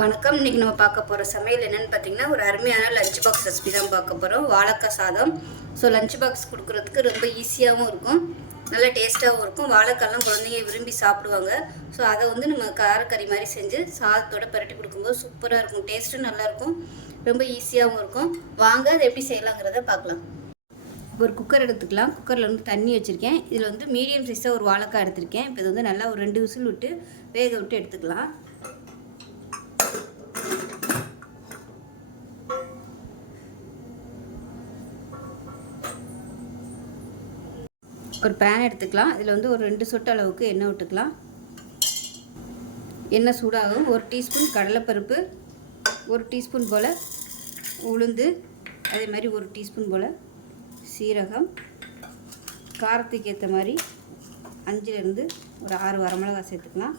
வணக்கம். இன்றைக்கி நம்ம பார்க்க போகிற சமையல் என்னென்னு பார்த்தீங்கன்னா ஒரு அருமையான லஞ்ச் பாக்ஸ் ரெசிபி தான் பார்க்க போகிறோம் வாழைக்காய் சாதம். ஸோ லஞ்ச் பாக்ஸ் கொடுக்குறதுக்கு ரொம்ப ஈஸியாகவும் இருக்கும். நல்ல டேஸ்ட்டாகவும் இருக்கும். வாழைக்காய்லாம் குழந்தைங்க விரும்பி சாப்பிடுவாங்க. ஸோ அதை வந்து நம்ம காரக்கறி மாதிரி செஞ்சு சாதத்தோட பரட்டி கொடுக்கும்போது சூப்பராக இருக்கும். டேஸ்ட்டும் நல்லாயிருக்கும் ரொம்ப ஈஸியாகவும் இருக்கும். வாங்க அதை எப்படி செய்யலாங்கிறத பார்க்கலாம். இப்போ ஒரு குக்கர் எடுத்துக்கலாம். குக்கரில் வந்து தண்ணி வச்சுருக்கேன். இதில் வந்து மீடியம் சைஸாக ஒரு வாழைக்காய் எடுத்திருக்கேன். இப்போ இது வந்து நல்லா ஒரு ரெண்டு விசில் விட்டு வேக விட்டு எடுத்துக்கலாம். ஒரு பேன் எடுத்துக்கலாம். இதில் வந்து ஒரு ரெண்டு சொட்டு அளவுக்கு எண்ணெய் விட்டுக்கலாம். எண்ணெய் சூடாகும் ஒரு டீஸ்பூன் கடலைப்பருப்பு ஒரு டீஸ்பூன் போல் உளுந்து அதே மாதிரி ஒரு டீஸ்பூன் போல் சீரகம் காரத்துக்கு ஏற்ற மாதிரி அஞ்சுலேருந்து ஒரு ஆறு வரமிளகா சேர்த்துக்கலாம்.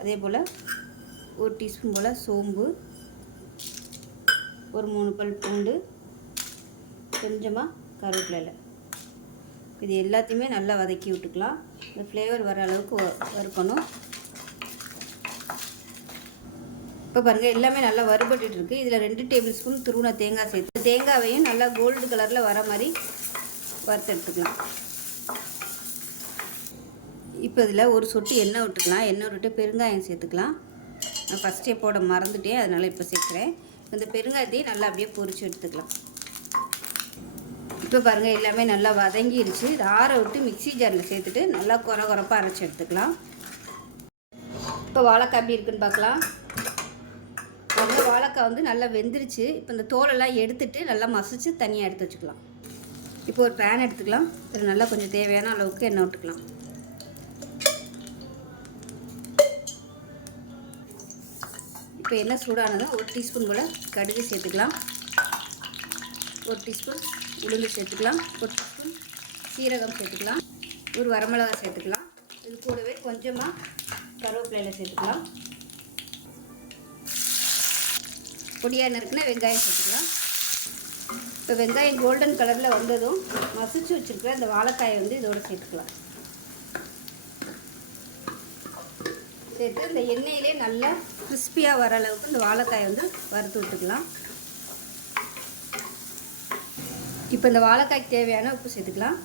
அதே போல் ஒரு டீஸ்பூன் போல் சோம்பு ஒரு மூணு பல் பூண்டு கொஞ்சமாக கருவேப்பிலை இது எல்லாத்தையுமே நல்லா வதக்கி விட்டுக்கலாம். இந்த ஃப்ளேவர் வர அளவுக்கு வறுக்கணும். இப்போ பாருங்கள் எல்லாமே நல்லா வறுபட்டுட்டு இருக்குது இதில் ரெண்டு டேபிள் ஸ்பூன் துருவின தேங்காய் சேர்த்து தேங்காவையும் நல்லா கோல்டு கலரில் வர மாதிரி வறுத்து எடுத்துக்கலாம். இப்போ இதில் ஒரு சொட்டு எண்ணெய் விட்டுக்கலாம். எண்ணெய் விட்டுட்டு பெருங்காயம் சேர்த்துக்கலாம். நான் ஃபஸ்ட்டே போட மறந்துட்டேன். அதனால் இப்போ சேர்க்குறேன். இந்த பெருங்காயத்தையும் நல்லா அப்படியே பொரிச்சு எடுத்துக்கலாம். இப்போ பாருங்கள் எல்லாமே நல்லா வதங்கிருச்சு. இதை ஆற விட்டு மிக்ஸி ஜாரில் சேர்த்துட்டு நல்லா குறை குறைப்பாக அரைச்சி எடுத்துக்கலாம். இப்போ வாழைக்காய் எப்படி இருக்குன்னு பார்க்கலாம். அந்த வாழைக்காய் வந்து நல்லா வெந்துருச்சு. இப்போ இந்த தோலெல்லாம் எடுத்துட்டு நல்லா மசிச்சு தனியாக எடுத்து வச்சுக்கலாம். இப்போ ஒரு பேன் எடுத்துக்கலாம். இதில் நல்லா கொஞ்சம் தேவையான அளவுக்கு எண்ணெய் விட்டுக்கலாம். இப்போ எண்ணெய் சூடானதும் ஒரு டீஸ்பூன் போல் கடுகு சேர்த்துக்கலாம். ஒரு டீஸ்பூன் உளுந்து சேர்த்துக்கலாம். ஒரு டீஸ்பூன் சீரகம் சேர்த்துக்கலாம். ஒரு வரமிளகா சேர்த்துக்கலாம். இது கூடவே கொஞ்சமாக கருவேப்பிலையில் சேர்த்துக்கலாம். பொடியாக இருக்குன்னா வெங்காயம் சேர்த்துக்கலாம். இப்போ வெங்காயம் கோல்டன் கலரில் வந்ததும் மசிச்சு வச்சுருக்கிற அந்த வாழைக்காயை வந்து இதோடு சேர்த்துக்கலாம். சேர்த்து இந்த எண்ணெயிலே நல்லா கிறிஸ்பியாக வர அளவுக்கு இந்த வாழைக்காயை வந்து வறுத்து விட்டுக்கலாம். இப்போ இந்த வாழைக்காய்க்கு தேவையான உப்பு சேர்த்துக்கலாம்.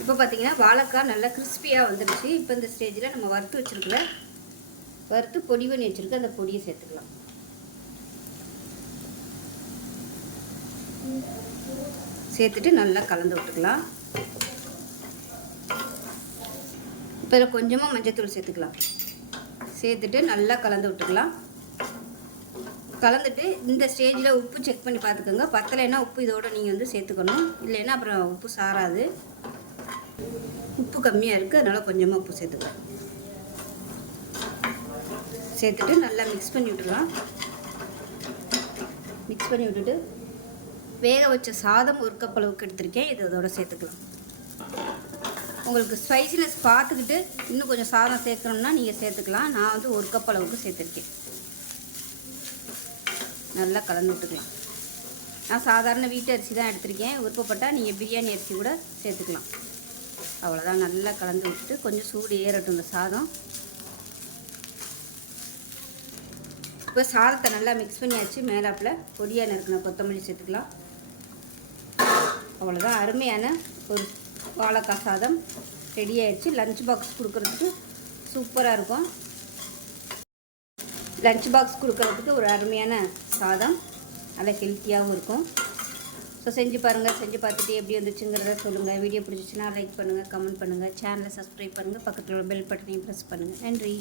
இப்போ பார்த்தீங்கன்னா வாழைக்காய் நல்லா கிறிஸ்பியாக வந்துடுச்சு. இப்போ இந்த ஸ்டேஜில் நம்ம வறுத்து வச்சுருக்கல வறுத்து பொடி பண்ணி வச்சுருக்க அந்த பொடியை சேர்த்துக்கலாம். சேர்த்துட்டு நல்லா கலந்து விட்டுக்கலாம். இப்போ கொஞ்சமாக மஞ்சத்தூள் சேர்த்துக்கலாம். சேர்த்துட்டு நல்லா கலந்து விட்டுக்கலாம். கலந்துட்டு இந்த ஸ்டேஜில் உப்பு செக் பண்ணி பார்த்துக்கோங்க. பத்தலைன்னா உப்பு இதோடு நீங்கள் வந்து சேர்த்துக்கணும். இல்லைன்னா அப்புறம் உப்பு சாராது உப்பு கம்மியாக இருக்குது அதனால் கொஞ்சமாக உப்பு சேர்த்துக்கலாம் சேர்த்துட்டு நல்லா மிக்ஸ் பண்ணி விட்டுக்கலாம் மிக்ஸ் பண்ணி விட்டுட்டு வேக வச்ச சாதம் ஒரு கப் அளவுக்கு எடுத்திருக்கேன். இது அதோட சேர்த்துக்கலாம். உங்களுக்கு ஸ்பைசினஸ் பார்த்துக்கிட்டு இன்னும் கொஞ்சம் சாதம் சேர்க்கணும்னா நீங்கள் சேர்த்துக்கலாம். நான் வந்து ஒரு கப் அளவுக்கு சேர்த்துருக்கேன். நல்லா கலந்து விட்டுக்கலாம். நான் சாதாரண வீட்டு அரிசி தான் எடுத்திருக்கேன். விருப்பப்பட்டால் நீங்கள் பிரியாணி அரிசி கூட சேர்த்துக்கலாம். அவ்வளோதான் நல்லா கலந்து விட்டுட்டு கொஞ்சம் சூடு ஏறட்டும் இந்த சாதம். இப்போ சாதத்தை நல்லா மிக்ஸ் பண்ணியாச்சு. மேலாப்பில் பொடியாக நறுக்கின கொத்தமல்லி சேர்த்துக்கலாம். அவ்வளோதான் அருமையான ஒரு வாழைக்காய் சாதம் ரெடி ஆயிடுச்சு. லஞ்ச் பாக்ஸ் கொடுக்குறதுக்கு சூப்பராக இருக்கும். லஞ்ச் பாக்ஸ் கொடுக்கறதுக்கு ஒரு அருமையான சாதம். நல்லா ஹெல்த்தியாகவும் இருக்கும். ஸோ செஞ்சு பாருங்கள் செஞ்சு பார்த்துட்டு எப்படி வந்துச்சுங்கிறத சொல்லுங்கள் வீடியோ பிடிச்சிச்சின்னா லைக் பண்ணுங்கள் கமெண்ட் பண்ணுங்கள் சேனலை சப்ஸ்கிரைப் பண்ணுங்கள் பக்கத்தில் உள்ள பெல் பட்டனையும் ப்ரெஸ் பண்ணுங்கள் நன்றி.